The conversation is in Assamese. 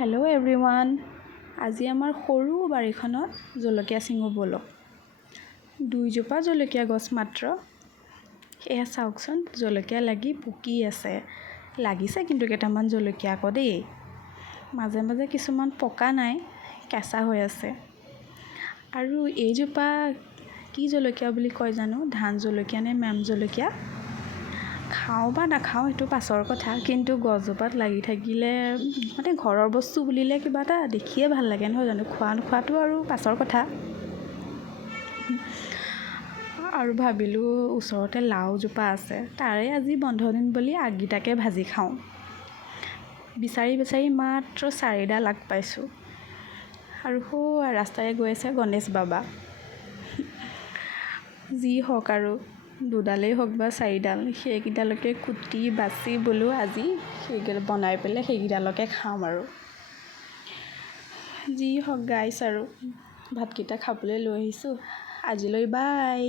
Hello' everyone. আজি আমাৰ সৰু বাৰীখনত জলকীয়া ছিঙো ব'লক। 2জোপা জলকীয়া গছ মাত্ৰ। এয়া চাওকচোন, জলকীয়া লাগি পকি আছে। লাগিছে কিন্তু কেইটামান জলকীয়া আকৌ দেই। মাজে মাজে কিছুমান পকা নাই, কেঁচা হৈ আছে। আৰু এইজোপা কি জলকীয়া বুলি কয় জানো, ধান জলকীয়া নে মেম জলকীয়া। খাওঁ বা নাখাওঁ সেইটো পাছৰ কথা, কিন্তু গছজোপাত লাগি থাকিলে মানে ঘৰৰ বস্তু বুলিলে কিবা এটা দেখিয়ে ভাল লাগে নহয় জানো। খোৱা নোখোৱাটো আৰু পাছৰ কথা। আৰু ভাবিলোঁ ওচৰতে লাওজোপা আছে, তাৰে আজি বন্ধ দিন বুলি আগকেইটাকে ভাজি খাওঁ। বিচাৰি বিচাৰি মাত্ৰ 4ডাল আগ পাইছোঁ। আৰু ৰাস্তাৰে গৈ আছে গণেশ বাবা। যি হওক আৰু 2ডালেই হওক বা 4ডাল, সেইকেইডালকে কুটি বাচি বোলো আজি সেইকেইডাল বনাই পেলাই সেইকেইডালকে খাম আৰু। যি হওক গাইছ, আৰু ভাতকেইটা খাবলৈ লৈ আহিছোঁ। আজিলৈ বাই।